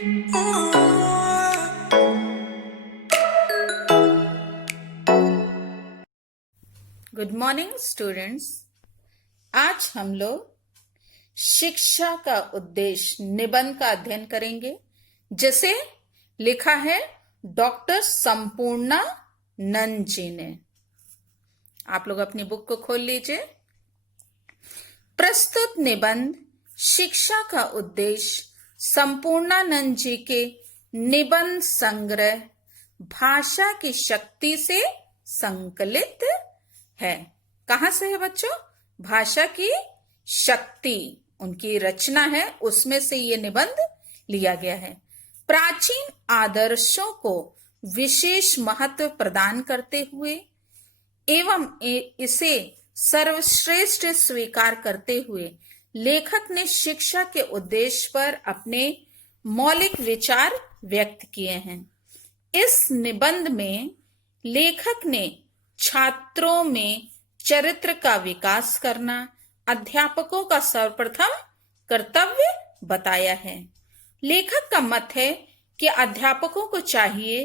Good morning students. आज हम लोग शिक्षा का उद्देश्य निबंध का अध्ययन करेंगे, जिसे लिखा है डॉक्टर संपूर्णा नंद जी ने। आप लोग अपनी बुक को खोल लीजिए। प्रस्तुत निबंध शिक्षा का उद्देश्य संपूर्णानंद जी के निबंध संग्रह भाषा की शक्ति से संकलित है। कहां से है बच्चों? भाषा की शक्ति, उनकी रचना है, उसमें से ये निबंध लिया गया है। प्राचीन आदर्शों को विशेष महत्व प्रदान करते हुए एवं इसे सर्वश्रेष्ठ स्वीकार करते हुए लेखक ने शिक्षा के उद्देश्य पर अपने मौलिक विचार व्यक्त किए हैं। इस निबंध में लेखक ने छात्रों में चरित्र का विकास करना अध्यापकों का सर्वप्रथम कर्तव्य बताया है। लेखक का मत है कि अध्यापकों को चाहिए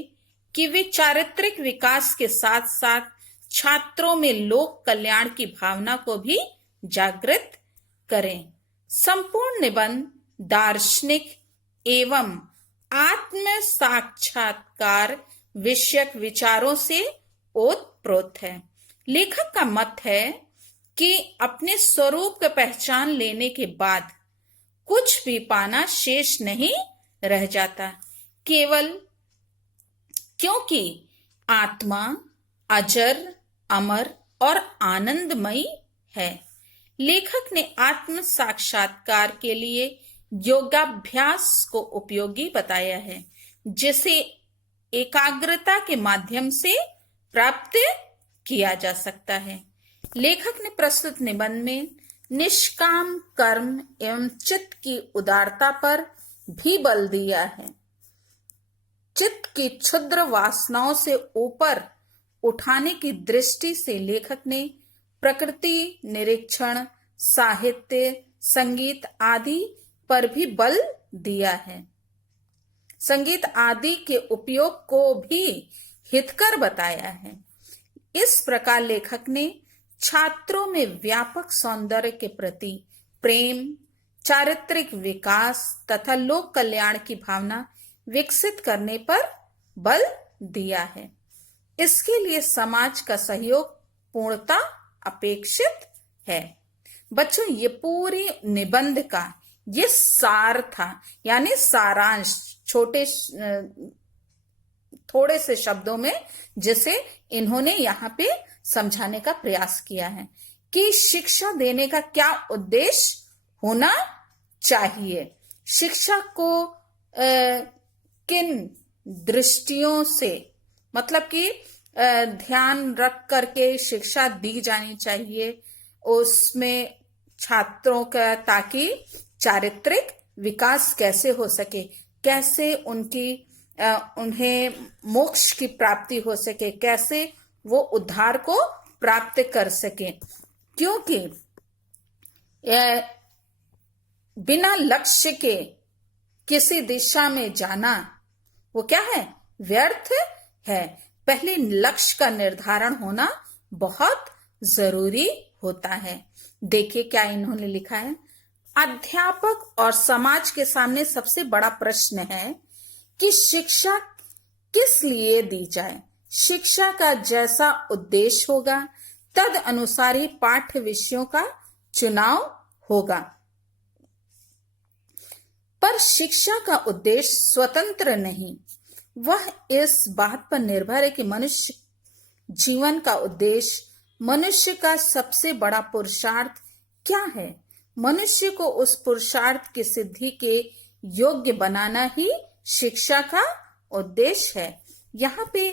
कि वे चारित्रिक विकास के साथ साथ छात्रों में लोक कल्याण की भावना को भी जागृत करें। संपूर्ण निबंध दार्शनिक एवं आत्म साक्षात्कार विषयक विचारों से ओतप्रोत है। लेखक का मत है कि अपने स्वरूप की पहचान लेने के बाद कुछ भी पाना शेष नहीं रह जाता, केवल क्योंकि आत्मा अजर, अमर और आनंदमयी है। लेखक ने आत्म साक्षात्कार के लिए योगाभ्यास को उपयोगी बताया है, जिसे एकाग्रता के माध्यम से प्राप्त किया जा सकता है। लेखक ने प्रस्तुत निबंध में निष्काम कर्म एवं चित्त की उदारता पर भी बल दिया है। चित्त की क्षुद्र वासनाओं से ऊपर उठाने की दृष्टि से लेखक ने प्रकृति निरीक्षण, साहित्य, संगीत आदि पर भी बल दिया है। संगीत आदि के उपयोग को भी हितकर बताया है। इस प्रकार लेखक ने छात्रों में व्यापक सौंदर्य के प्रति प्रेम, चारित्रिक विकास तथा लोक कल्याण की भावना विकसित करने पर बल दिया है। इसके लिए समाज का सहयोग पूर्णता अपेक्षित है। बच्चों, ये पूरी निबंध का ये सार था, यानी सारांश, थोड़े से शब्दों में जिसे इन्होंने यहाँ पे समझाने का प्रयास किया है कि शिक्षा देने का क्या उद्देश्य होना चाहिए, शिक्षा को किन दृष्टियों से, मतलब कि ध्यान रख करके शिक्षा दी जानी चाहिए उसमें छात्रों का, ताकि चारित्रिक विकास कैसे हो सके, कैसे उन्हें मोक्ष की प्राप्ति हो सके, कैसे वो उद्धार को प्राप्त कर सके। क्योंकि बिना लक्ष्य के किसी दिशा में जाना वो क्या है? व्यर्थ है। पहले लक्ष्य का निर्धारण होना बहुत जरूरी होता है। देखिए क्या इन्होंने लिखा है। अध्यापक और समाज के सामने सबसे बड़ा प्रश्न है कि शिक्षा किस लिए दी जाए। शिक्षा का जैसा उद्देश्य होगा तद अनुसार ही पाठ्य विषयों का चुनाव होगा, पर शिक्षा का उद्देश्य स्वतंत्र नहीं, वह इस बात पर निर्भर है कि मनुष्य जीवन का उद्देश्य, मनुष्य का सबसे बड़ा पुरुषार्थ क्या है। मनुष्य को उस पुरुषार्थ की सिद्धि के योग्य बनाना ही शिक्षा का उद्देश्य है। यहाँ पे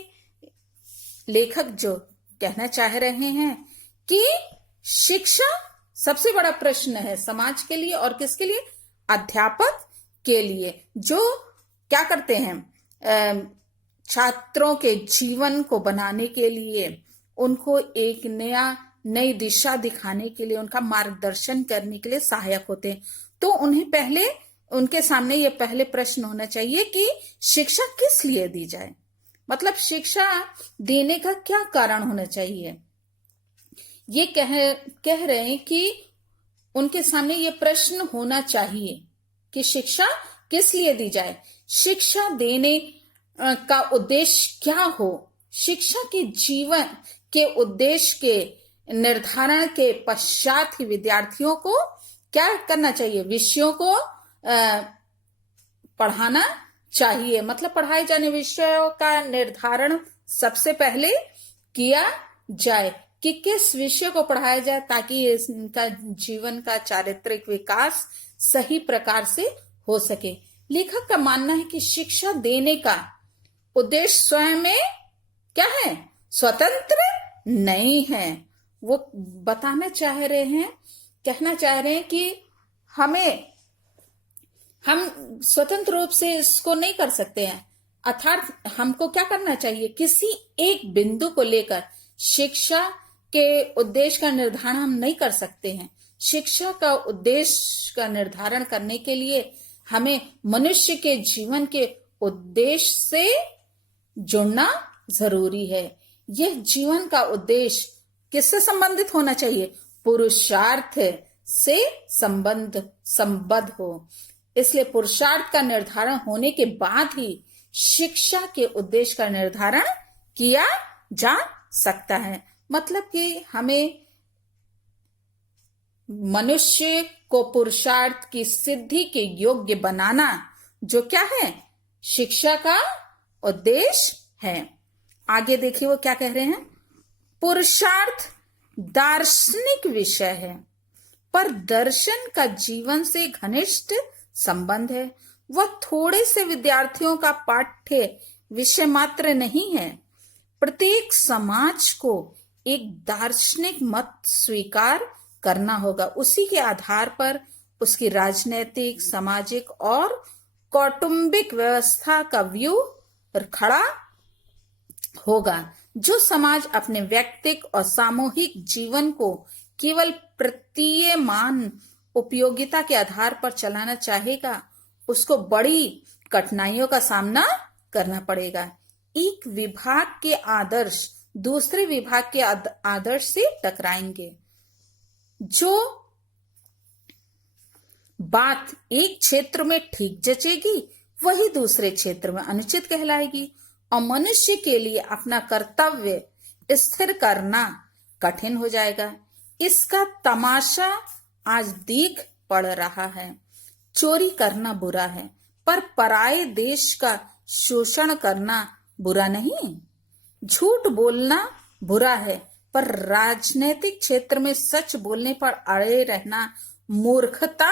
लेखक जो कहना चाह रहे हैं कि शिक्षा सबसे बड़ा प्रश्न है समाज के लिए, और किसके लिए? अध्यापक के लिए, जो क्या करते हैं, छात्रों के जीवन को बनाने के लिए, उनको एक नई दिशा दिखाने के लिए, उनका मार्गदर्शन करने के लिए सहायक होते हैं। तो उन्हें पहले उनके सामने ये पहले प्रश्न होना चाहिए कि शिक्षा किस लिए दी जाए, मतलब शिक्षा देने का क्या कारण होना चाहिए। ये कह रहे हैं कि उनके सामने ये प्रश्न होना चाहिए कि शिक्षा किस लिए दी जाए, शिक्षा देने का उद्देश्य क्या हो, शिक्षा के जीवन के उद्देश्य के निर्धारण के पश्चात ही विद्यार्थियों को क्या करना चाहिए, विषयों को पढ़ाना चाहिए। मतलब पढ़ाए जाने विषयों का निर्धारण सबसे पहले किया जाए कि किस विषय को पढ़ाया जाए ताकि इनका जीवन का चारित्रिक विकास सही प्रकार से हो सके। लेखक का मानना है कि शिक्षा देने का उद्देश्य स्वयं में क्या है, स्वतंत्र नहीं है। वो बताना चाह रहे हैं, कहना चाह रहे हैं कि हम स्वतंत्र रूप से इसको नहीं कर सकते हैं, अर्थात हमको क्या करना चाहिए, किसी एक बिंदु को लेकर शिक्षा के उद्देश्य का निर्धारण हम नहीं कर सकते हैं। शिक्षा का उद्देश्य का निर्धारण करने के लिए हमें मनुष्य के जीवन के उद्देश्य से जुड़ना जरूरी है। यह जीवन का उद्देश्य किससे संबंधित होना चाहिए, पुरुषार्थ से संबद्ध हो। इसलिए पुरुषार्थ का निर्धारण होने के बाद ही शिक्षा के उद्देश्य का निर्धारण किया जा सकता है। मतलब कि हमें मनुष्य को पुरुषार्थ की सिद्धि के योग्य बनाना, जो क्या है, शिक्षा का उद्देश्य है। आगे देखिए वो क्या कह रहे हैं, पुरुषार्थ दार्शनिक विषय है पर दर्शन का जीवन से घनिष्ठ संबंध है। वह थोड़े से विद्यार्थियों का पाठ्य विषय मात्र नहीं है। प्रत्येक समाज को एक दार्शनिक मत स्वीकार करना होगा, उसी के आधार पर उसकी राजनीतिक, सामाजिक और कौटुंबिक व्यवस्था का व्यूह खड़ा होगा। जो समाज अपने व्यक्तिक और सामूहिक जीवन को केवल प्रतीयमान उपयोगिता के आधार पर चलाना चाहेगा, उसको बड़ी कठिनाइयों का सामना करना पड़ेगा। एक विभाग के आदर्श दूसरे विभाग के आदर्श से टकराएंगे। जो बात एक क्षेत्र में ठीक जचेगी वही दूसरे क्षेत्र में अनुचित कहलाएगी और मनुष्य के लिए अपना कर्तव्य स्थिर करना कठिन हो जाएगा। इसका तमाशा आज दिख पड़ रहा है। चोरी करना बुरा है, पर पराये देश का शोषण करना बुरा नहीं। झूठ बोलना बुरा है, पर राजनीतिक क्षेत्र में सच बोलने पर अड़े रहना मूर्खता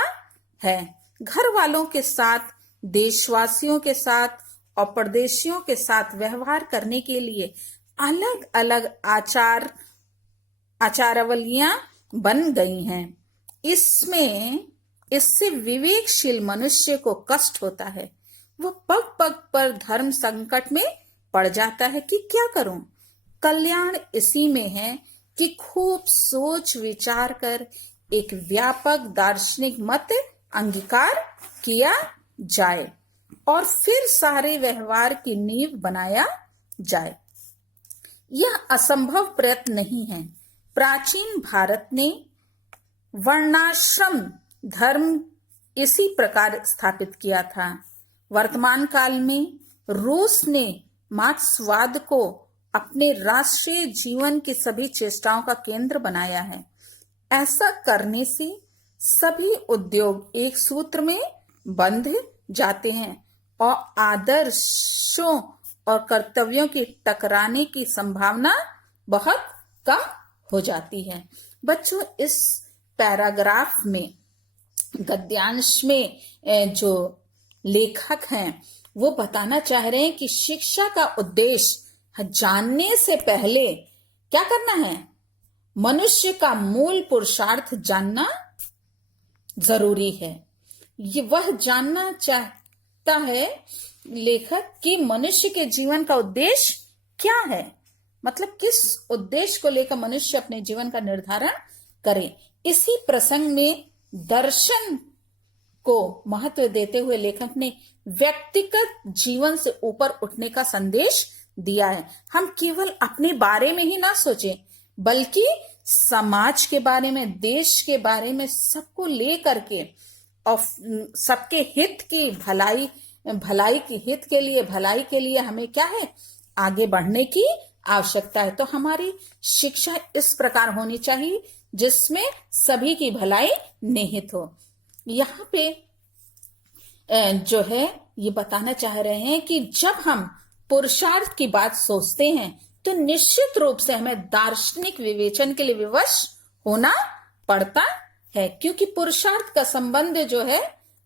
है। घर वालों के साथ, देशवासियों के साथ और परदेशियों के साथ व्यवहार करने के लिए अलग अलग आचारावलियां बन गई हैं। इससे विवेकशील मनुष्य को कष्ट होता है। वह पग पग पर धर्म संकट में पड़ जाता है कि क्या करूं। कल्याण इसी में है कि खूब सोच विचार कर एक व्यापक दार्शनिक मत अंगीकार किया जाए और फिर सारे व्यवहार की नींव बनाया जाए। यह असंभव प्रयत्न नहीं है। प्राचीन भारत ने वर्णाश्रम धर्म इसी प्रकार स्थापित किया था। वर्तमान काल में रूस ने मार्क्सवाद को अपने राष्ट्रीय जीवन की सभी चेष्टाओं का केंद्र बनाया है। ऐसा करने से सभी उद्योग एक सूत्र में बंध जाते हैं और आदर्शों और कर्तव्यों के टकराने की संभावना बहुत कम हो जाती है। बच्चों, इस पैराग्राफ में गद्यांश में जो लेखक हैं वो बताना चाह रहे हैं कि शिक्षा का उद्देश्य जानने से पहले क्या करना है, मनुष्य का मूल पुरुषार्थ जानना जरूरी है। ये वह जानना चाहता है लेखक कि मनुष्य के जीवन का उद्देश्य क्या है, मतलब किस उद्देश्य को लेकर मनुष्य अपने जीवन का निर्धारण करे। इसी प्रसंग में दर्शन को महत्व देते हुए लेखक ने व्यक्तिगत जीवन से ऊपर उठने का संदेश दिया है। हम केवल अपने बारे में ही ना सोचें, बल्कि समाज के बारे में, देश के बारे में, सबको लेकर के और सबके हित की भलाई की हित के लिए, भलाई के लिए हमें क्या है, आगे बढ़ने की आवश्यकता है। तो हमारी शिक्षा इस प्रकार होनी चाहिए जिसमें सभी की भलाई निहित हो। यहाँ पे जो है ये बताना चाह रहे हैं कि जब हम पुरुषार्थ की बात सोचते हैं तो निश्चित रूप से हमें दार्शनिक विवेचन के लिए विवश होना पड़ता है, क्योंकि पुरुषार्थ का संबंध जो है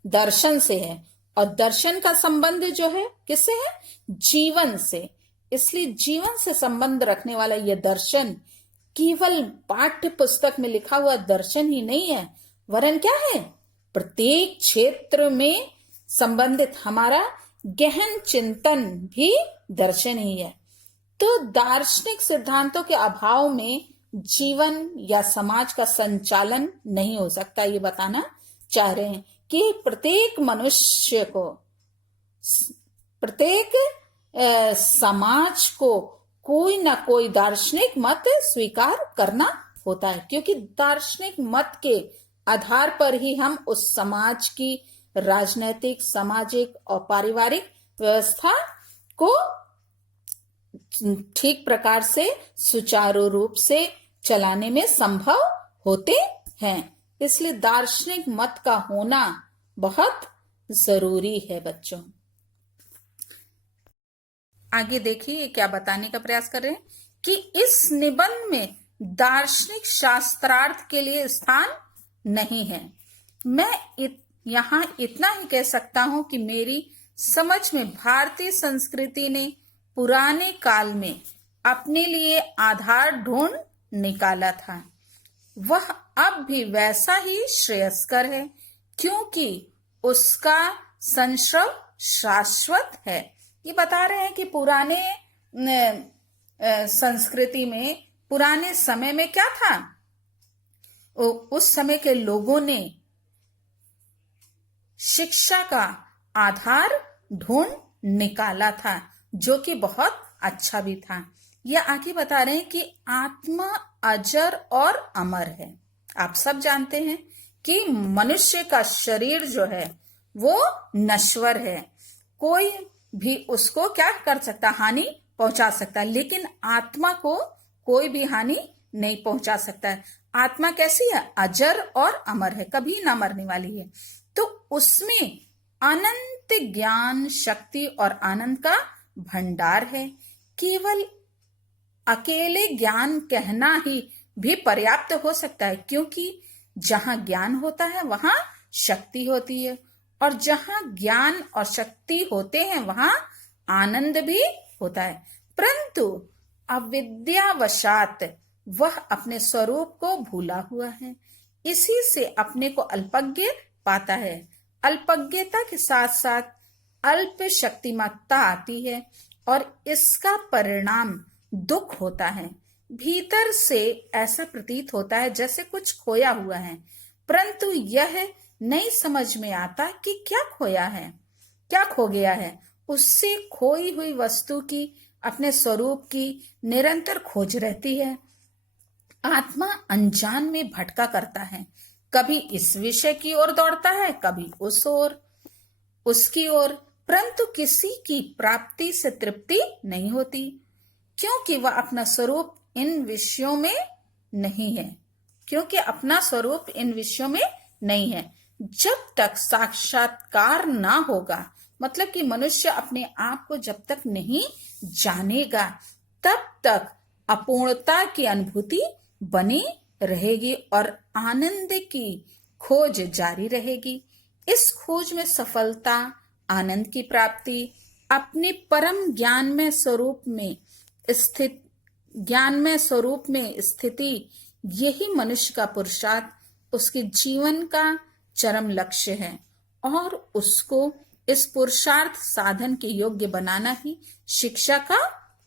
दर्शन से है और दर्शन का संबंध जो है किससे है, जीवन से। इसलिए जीवन से संबंध रखने वाला यह दर्शन केवल पाठ्य पुस्तक में लिखा हुआ दर्शन ही नहीं है, वरन क्या है, प्रत्येक क्षेत्र में संबंधित हमारा गहन चिंतन भी दर्शन ही है। तो दार्शनिक सिद्धांतों के अभाव में जीवन या समाज का संचालन नहीं हो सकता। ये बताना चाह रहे हैं कि प्रत्येक मनुष्य को, प्रत्येक समाज को कोई ना कोई दार्शनिक मत स्वीकार करना होता है, क्योंकि दार्शनिक मत के आधार पर ही हम उस समाज की राजनैतिक, सामाजिक और पारिवारिक व्यवस्था को ठीक प्रकार से सुचारू रूप से चलाने में संभव होते हैं। इसलिए दार्शनिक मत का होना बहुत जरूरी है बच्चों। आगे देखिए क्या बताने का प्रयास कर रहे हैं कि इस निबंध में दार्शनिक शास्त्रार्थ के लिए स्थान नहीं है। मैं यहाँ इतना ही कह सकता हूं कि मेरी समझ में भारतीय संस्कृति ने पुराने काल में अपने लिए आधार ढूंढ निकाला था। वह अब भी वैसा ही श्रेयस्कर है, क्योंकि उसका संश्रव शाश्वत है। ये बता रहे हैं कि पुराने संस्कृति में, पुराने समय में क्या था, उस समय के लोगों ने शिक्षा का आधार ढूंढ निकाला था, जो कि बहुत अच्छा भी था। यह आगे बता रहे हैं कि आत्मा अजर और अमर है। आप सब जानते हैं कि मनुष्य का शरीर जो है वो नश्वर है, कोई भी उसको क्या कर सकता, हानि पहुंचा सकता है, लेकिन आत्मा को कोई भी हानि नहीं पहुंचा सकता है। आत्मा कैसी है, अजर और अमर है, कभी ना मरने वाली है। तो उसमें अनंत ज्ञान, शक्ति और आनंद का भंडार है। केवल अकेले ज्ञान कहना ही भी पर्याप्त हो सकता है, क्योंकि जहां ज्ञान होता है वहां शक्ति होती है, और जहां ज्ञान और शक्ति होते हैं वहां आनंद भी होता है। परंतु अविद्यावशात वह अपने स्वरूप को भूला हुआ है, इसी से अपने को अल्पज्ञ पाता है। अल्पज्ञता के साथ साथ अल्प शक्तिमत्ता आती है और इसका परिणाम दुख होता है। भीतर से ऐसा प्रतीत होता है जैसे कुछ खोया हुआ है, परंतु यह नहीं समझ में आता कि क्या खोया है, क्या खो गया है। उससे खोई हुई वस्तु की, अपने स्वरूप की निरंतर खोज रहती है। आत्मा अनजान में भटका करता है, कभी इस विषय की ओर दौड़ता है, कभी उस ओर, उसकी ओर, परंतु किसी की प्राप्ति से तृप्ति नहीं होती, क्योंकि वह अपना स्वरूप इन विषयों में नहीं है, क्योंकि अपना स्वरूप इन विषयों में नहीं है। जब तक साक्षात्कार ना होगा, मतलब कि मनुष्य अपने आप को जब तक नहीं जानेगा, तब तक अपूर्णता की अनुभूति बनी रहेगी और आनंद की खोज जारी रहेगी। इस खोज में सफलता, आनंद की प्राप्ति, अपने परम ज्ञानमय स्वरूप में स्थिति, यही मनुष्य का पुरुषार्थ, उसके जीवन का चरम लक्ष्य है, और उसको इस पुरुषार्थ साधन के योग्य बनाना ही शिक्षा का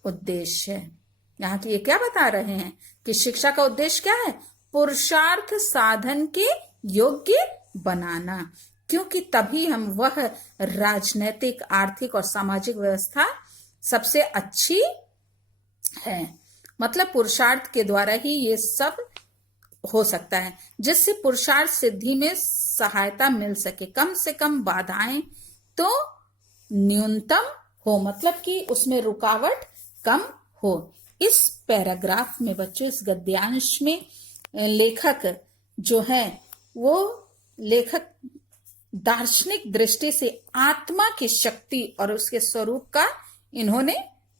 उद्देश्य है। यहाँ की ये क्या बता रहे हैं कि शिक्षा का उद्देश्य क्या है, पुरुषार्थ साधन के योग्य बनाना। क्योंकि तभी हम वह राजनैतिक, आर्थिक और सामाजिक व्यवस्था सबसे अच्छी है। मतलब पुरुषार्थ के द्वारा ही ये सब हो सकता है, जिससे पुरुषार्थ सिद्धि में सहायता मिल सके। कम से कम बाधाएं तो न्यूनतम हो, मतलब कि उसमें रुकावट कम हो। इस पैराग्राफ में बच्चों, इस गद्यांश में लेखक जो है वो लेखक दार्शनिक दृष्टि से आत्मा की शक्ति और उसके स्वरूप का इन्होंने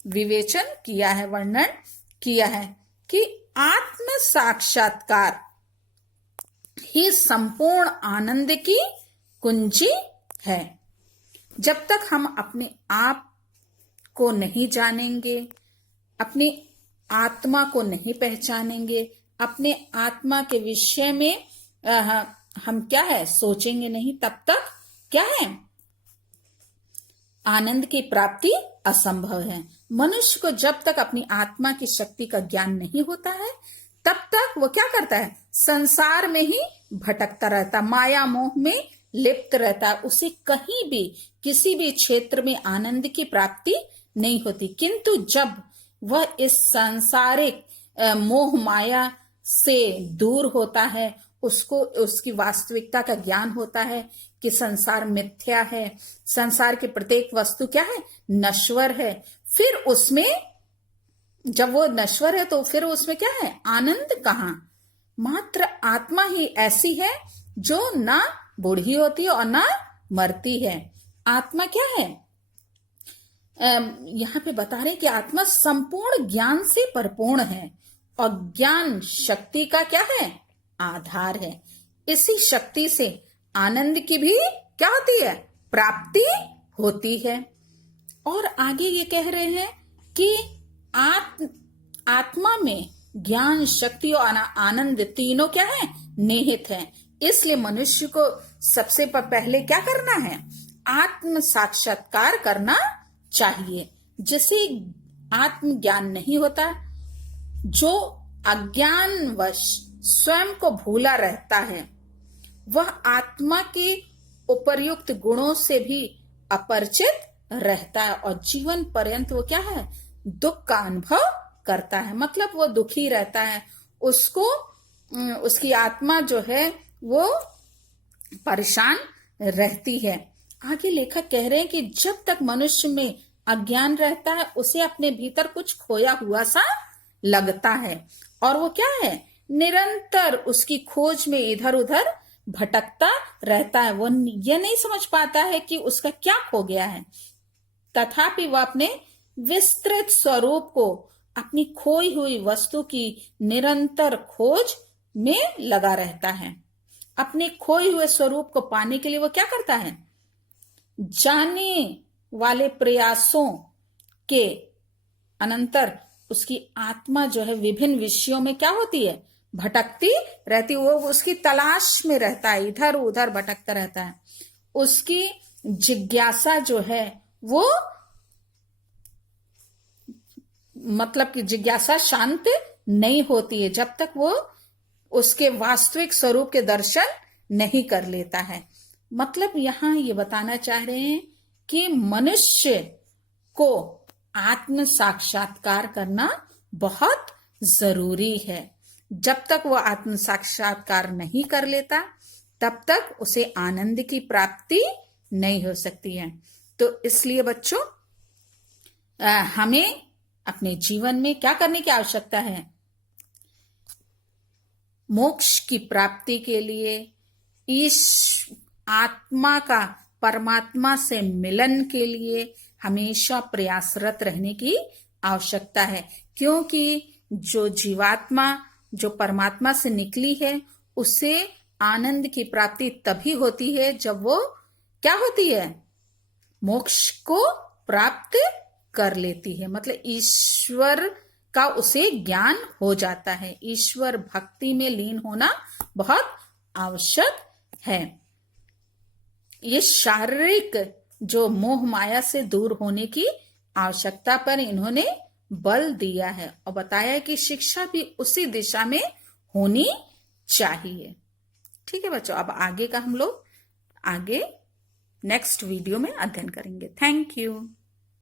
विवेचन किया है, वर्णन किया है कि आत्म साक्षात्कार ही संपूर्ण आनंद की कुंजी है। जब तक हम अपने आप को नहीं जानेंगे, अपनी आत्मा को नहीं पहचानेंगे, अपने आत्मा के विषय में हम क्या है सोचेंगे नहीं, तब तक क्या है आनंद की प्राप्ति असंभव है। मनुष्य को जब तक अपनी आत्मा की शक्ति का ज्ञान नहीं होता है, तब तक वो क्या करता है, संसार में ही भटकता रहता, माया मोह में लिप्त रहता है। उसे कहीं भी किसी भी क्षेत्र में आनंद की प्राप्ति नहीं होती। किंतु जब वह इस सांसारिक मोह माया से दूर होता है, उसको उसकी वास्तविकता का ज्ञान होता है कि संसार मिथ्या है, संसार की प्रत्येक वस्तु क्या है, नश्वर है, फिर उसमें जब वो नश्वर है तो फिर उसमें क्या है, आनंद कहाँ। मात्र आत्मा ही ऐसी है जो ना बूढ़ी होती है और ना मरती है। आत्मा क्या है, यहाँ पे बता रहे कि आत्मा संपूर्ण ज्ञान से परिपूर्ण है और ज्ञान शक्ति का क्या है, आधार है। इसी शक्ति से आनंद की भी क्या होती है, प्राप्ति होती है। और आगे ये कह रहे हैं कि आत्मा में ज्ञान, शक्ति और आनंद तीनों क्या है, निहित है। इसलिए मनुष्य को सबसे पहले क्या करना है, आत्म साक्षात्कार करना चाहिए। जिसे आत्म ज्ञान नहीं होता, जो अज्ञानवश स्वयं को भूला रहता है, वह आत्मा के उपर्युक्त गुणों से भी अपरिचित रहता है और जीवन पर्यंत वो क्या है, दुख का अनुभव करता है। मतलब वो दुखी रहता है, उसको उसकी आत्मा जो है वो परेशान रहती है। आगे लेखक कह रहे हैं कि जब तक मनुष्य में अज्ञान रहता है, उसे अपने भीतर कुछ खोया हुआ सा लगता है और वो क्या है, निरंतर उसकी खोज में इधर उधर भटकता रहता है। वो ये नहीं समझ पाता है कि उसका क्या खो गया है, तथापि वह अपने विस्तृत स्वरूप को, अपनी खोई हुई वस्तु की निरंतर खोज में लगा रहता है। अपने खोए हुए स्वरूप को पाने के लिए वो क्या करता है, जाने वाले प्रयासों के अनंतर उसकी आत्मा जो है विभिन्न विषयों में क्या होती है, भटकती रहती। वो उसकी तलाश में रहता है, इधर उधर भटकता रहता है। उसकी जिज्ञासा जो है वो मतलब कि जिज्ञासा शांत नहीं होती है जब तक वो उसके वास्तविक स्वरूप के दर्शन नहीं कर लेता है। मतलब यहां ये बताना चाह रहे हैं कि मनुष्य को आत्म साक्षात्कार करना बहुत जरूरी है। जब तक वो आत्म साक्षात्कार नहीं कर लेता, तब तक उसे आनंद की प्राप्ति नहीं हो सकती है। तो इसलिए बच्चों, हमें अपने जीवन में क्या करने की आवश्यकता है, मोक्ष की प्राप्ति के लिए, इस आत्मा का परमात्मा से मिलन के लिए हमेशा प्रयासरत रहने की आवश्यकता है। क्योंकि जो जीवात्मा जो परमात्मा से निकली है, उसे आनंद की प्राप्ति तभी होती है जब वो क्या होती है, मोक्ष को प्राप्त कर लेती है। मतलब ईश्वर का उसे ज्ञान हो जाता है। ईश्वर भक्ति में लीन होना बहुत आवश्यक है। ये शारीरिक जो मोह माया से दूर होने की आवश्यकता पर इन्होंने बल दिया है और बताया कि शिक्षा भी उसी दिशा में होनी चाहिए। ठीक है बच्चों, अब आगे का हम लोग आगे नेक्स्ट वीडियो में अध्ययन करेंगे। Thank you.